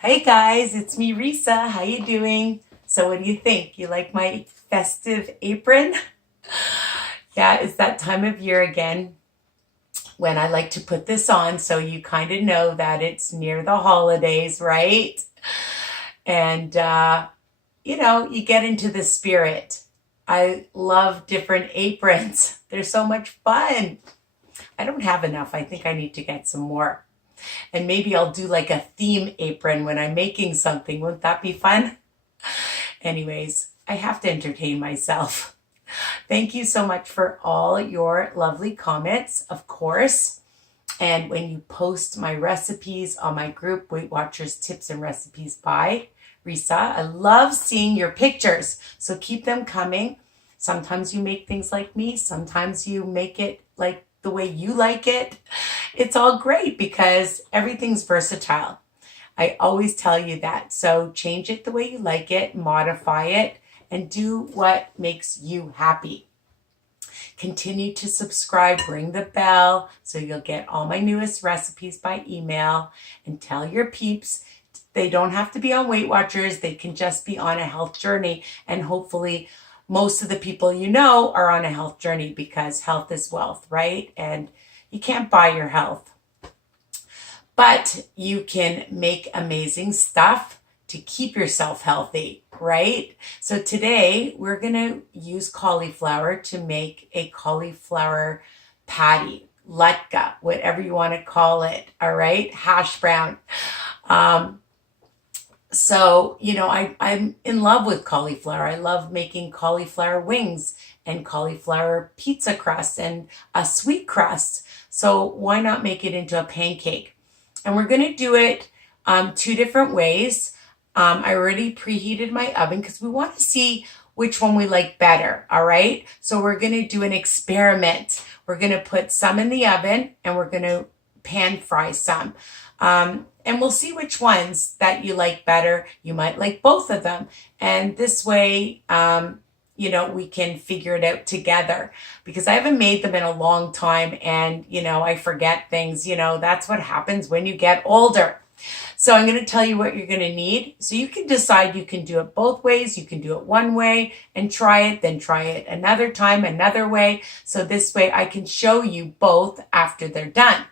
Hey guys, it's me Risa. How you doing? So what do you think? You like my festive apron? Yeah, it's that time of year again when I like to put this on so you kind of know that it's near the holidays, right? And you get into the spirit. I love different aprons. They're so much fun. I don't have enough. I think I need to get some more. And maybe I'll do like a theme apron when I'm making something. Wouldn't that be fun? Anyways, I have to entertain myself. Thank you so much for all your lovely comments, of course. And when you post my recipes on my group, Weight Watchers Tips and Recipes by Risa, I love seeing your pictures. So keep them coming. Sometimes you make things like me. Sometimes you make it like the way you like it. It's all great because everything's versatile. I always tell you that. So change it the way you like it, modify it, and do what makes you happy. Continue to subscribe, ring the bell so you'll get all my newest recipes by email, and tell your peeps they don't have to be on Weight Watchers. They can just be on a health journey, and hopefully most of the people you know are on a health journey because health is wealth, right? And you can't buy your health, but you can make amazing stuff to keep yourself healthy, right? So today we're going to use cauliflower to make a cauliflower patty, latke, whatever you want to call it, all right? Hash brown. I'm in love with cauliflower. I love making cauliflower wings and cauliflower pizza crust and a sweet crust. So why not make it into a pancake? And we're going to do it two different ways. I already preheated my oven because we want to see which one we like better, all right? So we're going to do an experiment. We're going to put some in the oven and we're going to pan fry some. And we'll see which ones that you like better. You might like both of them. And this way, we can figure it out together because I haven't made them in a long time and, I forget things. That's what happens when you get older. So I'm going to tell you what you're going to need. So you can decide you can do it both ways. You can do it one way and try it, then try it another time, another way. So this way I can show you both after they're done.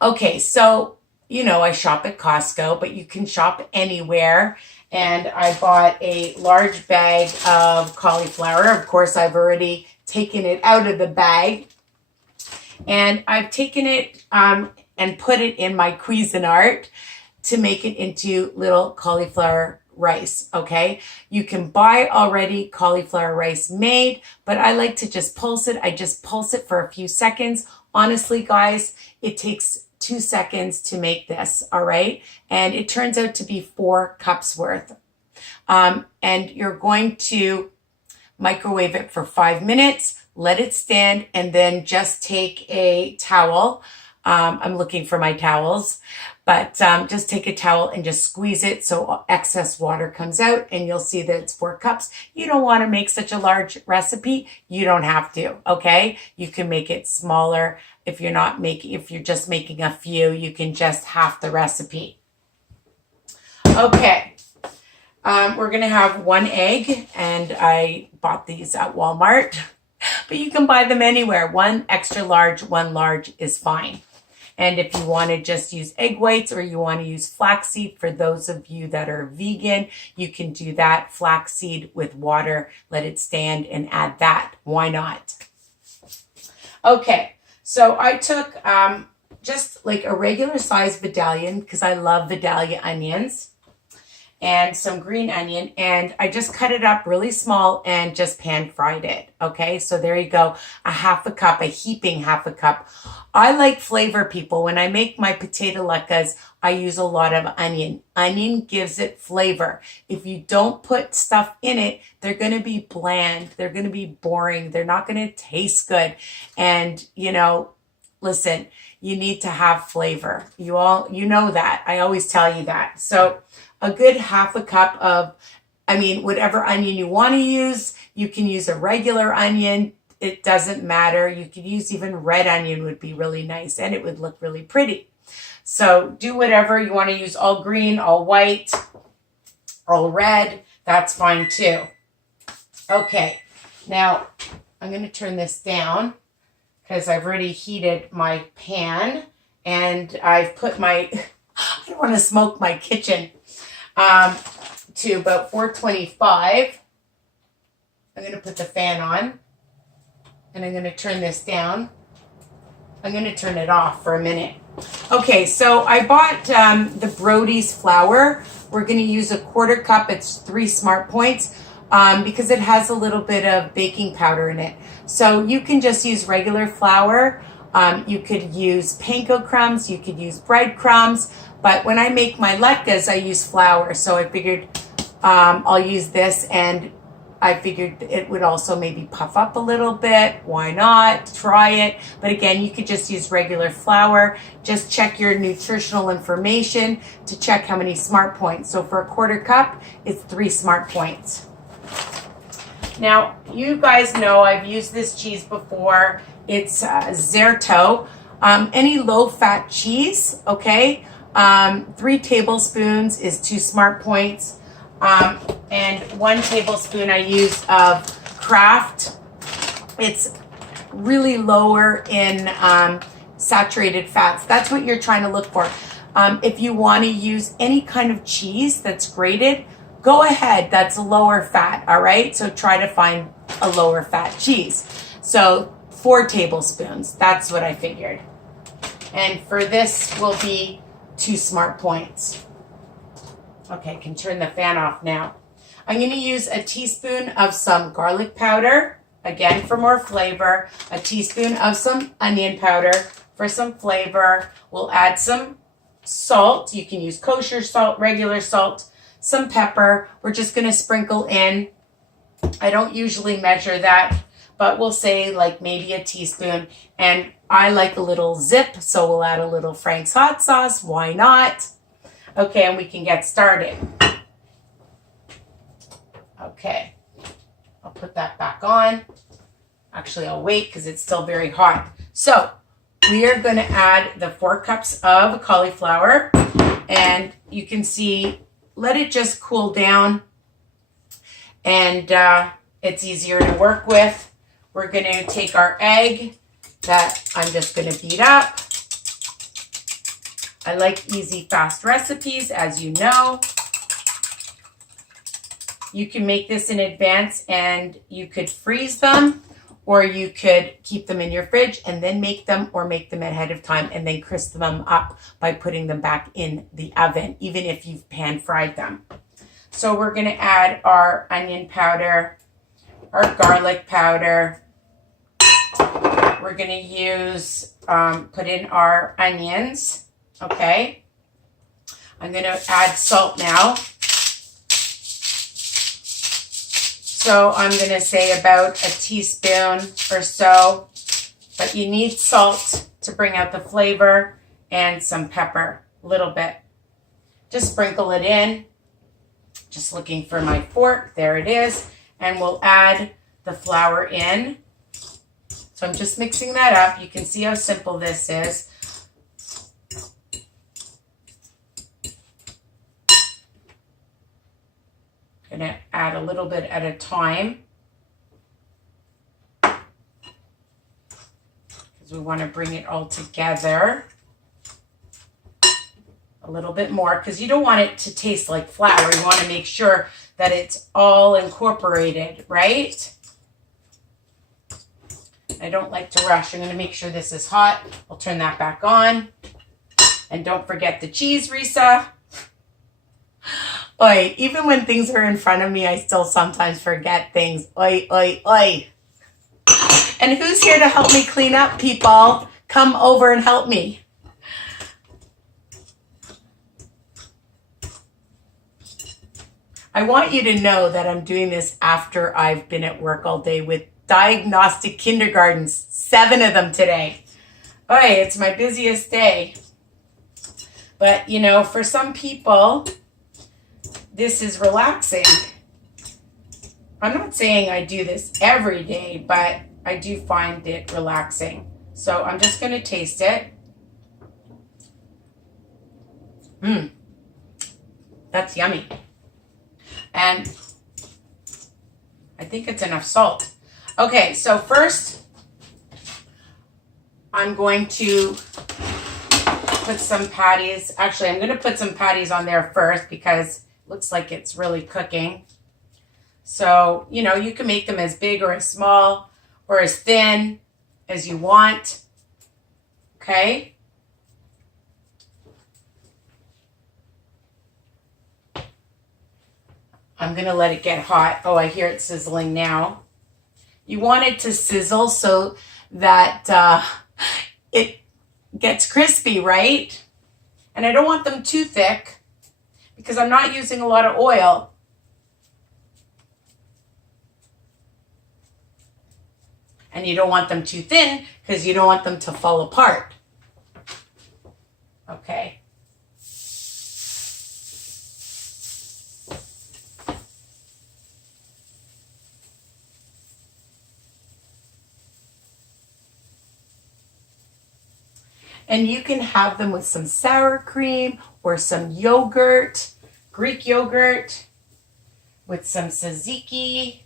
Okay, so, I shop at Costco, but you can shop anywhere. And I bought a large bag of cauliflower. Of course, I've already taken it out of the bag. And I've taken it and put it in my Cuisinart to make it into little cauliflower rice, okay? You can buy already cauliflower rice made, but I like to just pulse it. I just pulse it for a few seconds. Honestly, guys, it takes 2 seconds to make this, all right? And it turns out to be 4 cups worth. And you're going to microwave it for 5 minutes, let it stand, and then just take a towel. I'm looking for my towels, but just take a towel and just squeeze it so excess water comes out, and you'll see that it's 4 cups. You don't want to make such a large recipe. You don't have to, okay? You can make it smaller. If you're just making a few, you can just half the recipe. Okay. We're going to have 1 egg, and I bought these at Walmart, but you can buy them anywhere. 1 extra large, 1 large is fine. And if you want to just use egg whites or you want to use flaxseed, for those of you that are vegan, you can do that. Flaxseed with water, let it stand and add that. Why not? Okay, so I took just like a regular size vidalia because I love vidalia onions, and some green onion, and I just cut it up really small and just pan fried it. Okay, so there you go, a heaping half a cup. I like flavor, people. When I make my potato latkes, I use a lot of onion. Onion gives it flavor. If you don't put stuff in it, they're going to be bland. They're going to be boring. They're not going to taste good. And, listen, you need to have flavor. You know that. I always tell you that. So a good half a cup of, whatever onion you want to use. You can use a regular onion. It doesn't matter. You could use even red onion would be really nice and it would look really pretty. So do whatever. You want to use all green, all white, all red. That's fine too. Okay, now I'm going to turn this down because I've already heated my pan and I've put my, I don't want to smoke my kitchen, to about 425. I'm going to put the fan on and I'm going to turn this down. I'm going to turn it off for a minute. Okay, so I bought the Brodys flour. We're going to use a 1/4 cup. It's 3 smart points because it has a little bit of baking powder in it. So you can just use regular flour. You could use panko crumbs. You could use breadcrumbs. But when I make my latkes, I use flour. So I figured I'll use this, and I figured it would also maybe puff up a little bit. Why not? Try it. But again, you could just use regular flour. Just check your nutritional information to check how many smart points. So for a 1/4 cup, it's 3 smart points. Now, you guys know I've used this cheese before. It's Zerto. Any low-fat cheese, okay? 3 tablespoons is 2 smart points. And 1 tablespoon I use of Kraft. It's really lower in saturated fats. That's what you're trying to look for. If you want to use any kind of cheese that's grated, go ahead. That's a lower fat, all right? So try to find a lower fat cheese. So 4 tablespoons, that's what I figured. And for this will be 2 smart points. Okay, I can turn the fan off now. I'm going to use a teaspoon of some garlic powder, again for more flavor, a teaspoon of some onion powder for some flavor. We'll add some salt. You can use kosher salt, regular salt, some pepper. We're just going to sprinkle in. I don't usually measure that, but we'll say like maybe a teaspoon. And I like a little zip, so we'll add a little Frank's hot sauce. Why not? Okay, and we can get started. Okay, I'll put that back on. Actually, I'll wait because it's still very hot. So we are going to add the 4 cups of cauliflower, and you can see, let it just cool down, and it's easier to work with. We're going to take our egg that I'm just going to beat up. I like easy, fast recipes, as you know. You can make this in advance and you could freeze them, or you could keep them in your fridge and then make them, or make them ahead of time and then crisp them up by putting them back in the oven, even if you've pan fried them. So we're going to add our onion powder, our garlic powder. We're going to use, put in our onions. Okay, I'm going to add salt now. So I'm going to say about a teaspoon or so, but you need salt to bring out the flavor, and some pepper, a little bit. Just sprinkle it in. Just looking for my fork. There it is. And we'll add the flour in. So I'm just mixing that up. You can see how simple this is. Going to add a little bit at a time because we want to bring it all together. A little bit more because you don't want it to taste like flour. You want to make sure that it's all incorporated, right? I don't like to rush. I'm going to make sure this is hot. I'll turn that back on. And don't forget the cheese, Risa. Oi, even when things are in front of me, I still sometimes forget things. Oi, oi, oi. And who's here to help me clean up, people? Come over and help me. I want you to know that I'm doing this after I've been at work all day with diagnostic kindergartens, 7 of them today. Oi, it's my busiest day. But, you know, for some people, this is relaxing. I'm not saying I do this every day, but I do find it relaxing. So I'm just going to taste it. That's yummy. And I think it's enough salt. Okay, so first I'm going to put some patties. Actually, I'm going to put some patties on there first because it looks like it's really cooking. So, you know, you can make them as big or as small or as thin as you want. Okay. I'm going to let it get hot. Oh, I hear it sizzling now. You want it to sizzle so that it gets crispy, right? And I don't want them too thick because I'm not using a lot of oil. And you don't want them too thin because you don't want them to fall apart. Okay. And you can have them with some sour cream or some yogurt, Greek yogurt, with some tzatziki,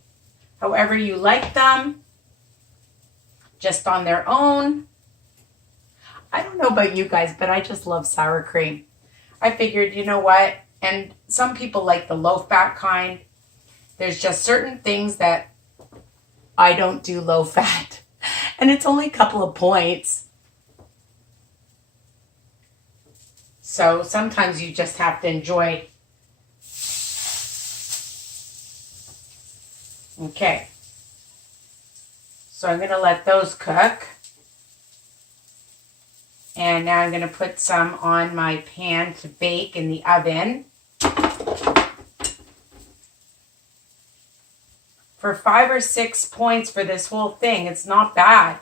however you like them, just on their own. I don't know about you guys, but I just love sour cream. I figured, you know what? And some people like the low-fat kind. There's just certain things that I don't do low-fat. And it's only a couple of points. So sometimes you just have to enjoy. Okay. So I'm going to let those cook. And now I'm going to put some on my pan to bake in the oven. For 5 or 6 points for this whole thing, it's not bad.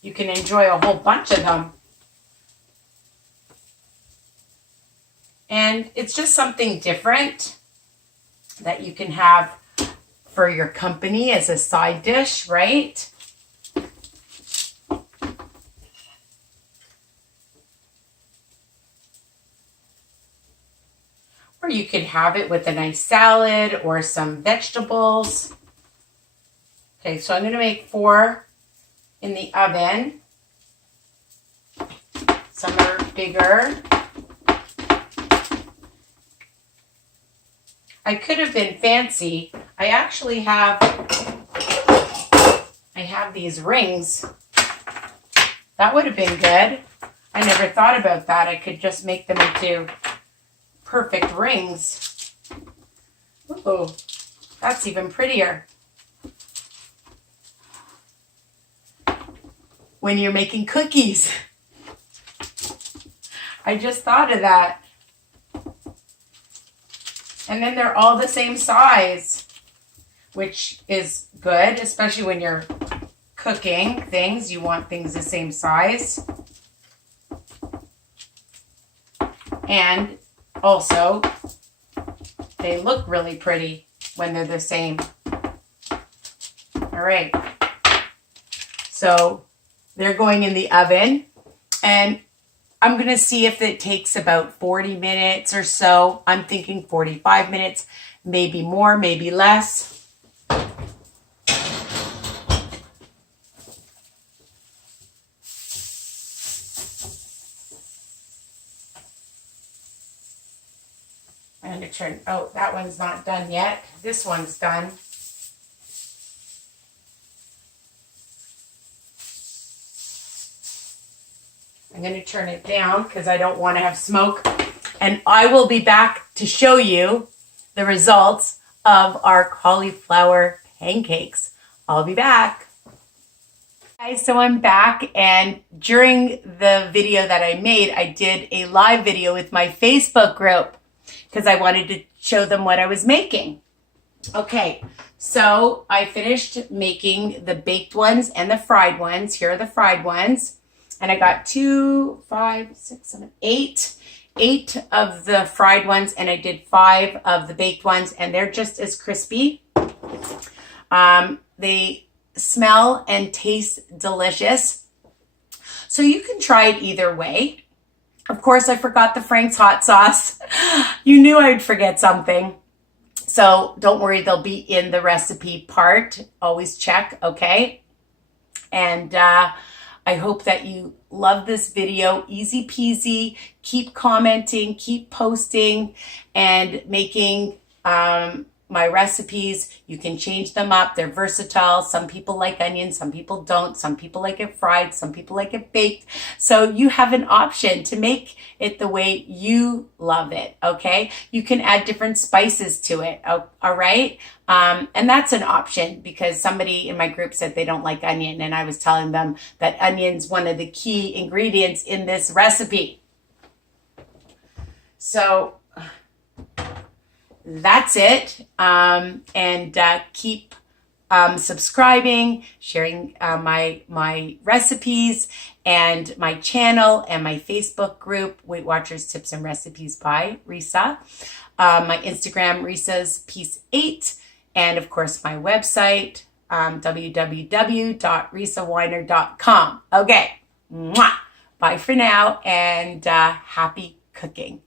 You can enjoy a whole bunch of them. And it's just something different that you can have for your company as a side dish, right? Or you could have it with a nice salad or some vegetables. Okay, so I'm going to make 4 in the oven. Some are bigger. I could have been fancy. I actually have these rings. That would have been good. I never thought about that. I could just make them into perfect rings. Ooh, that's even prettier. When you're making cookies. I just thought of that. And then they're all the same size, which is good, especially when you're cooking things. You want things the same size. And also, they look really pretty when they're the same. All right. So they're going in the oven. And I'm going to see if it takes about 40 minutes or so. I'm thinking 45 minutes, maybe more, maybe less. I'm going to turn, oh, that one's not done yet. This one's done. I'm going to turn it down because I don't want to have smoke. And I will be back to show you the results of our cauliflower pancakes. I'll be back. Guys, so I'm back, and during the video that I made, I did a live video with my Facebook group because I wanted to show them what I was making. Okay, so I finished making the baked ones and the fried ones. Here are the fried ones. And I got 2, 5, 6, 7, 8 of the fried ones, and I did 5 of the baked ones, and they're just as crispy. They smell and taste delicious. So you can try it either way. Of course, I forgot the Frank's hot sauce. You knew I'd forget something. So don't worry, they'll be in the recipe part. Always check, okay? And I hope that you love this video. Easy peasy. Keep commenting, keep posting, and making my recipes. You can change them up. They're versatile. Some people like onions, some people don't. Some people like it fried, some people like it baked. So you have an option to make it the way you love it, okay? You can add different spices to it, all right? And that's an option because somebody in my group said they don't like onion, and I was telling them that onion's one of the key ingredients in this recipe. So that's it. And keep subscribing, sharing my recipes and my channel and my Facebook group, Weight Watchers Tips and Recipes by Risa. My Instagram, Risa's Piece 8. And of course, my website, www.risaweiner.com. Okay. Mwah. Bye for now, and happy cooking.